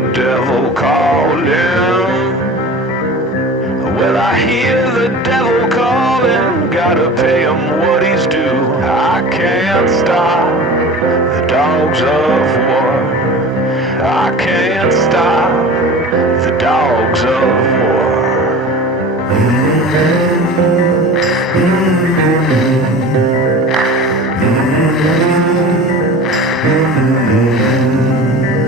the devil calling. Well, I hear the devil calling, gotta pay him what he's due. I can't stop the dogs of war. I can't stop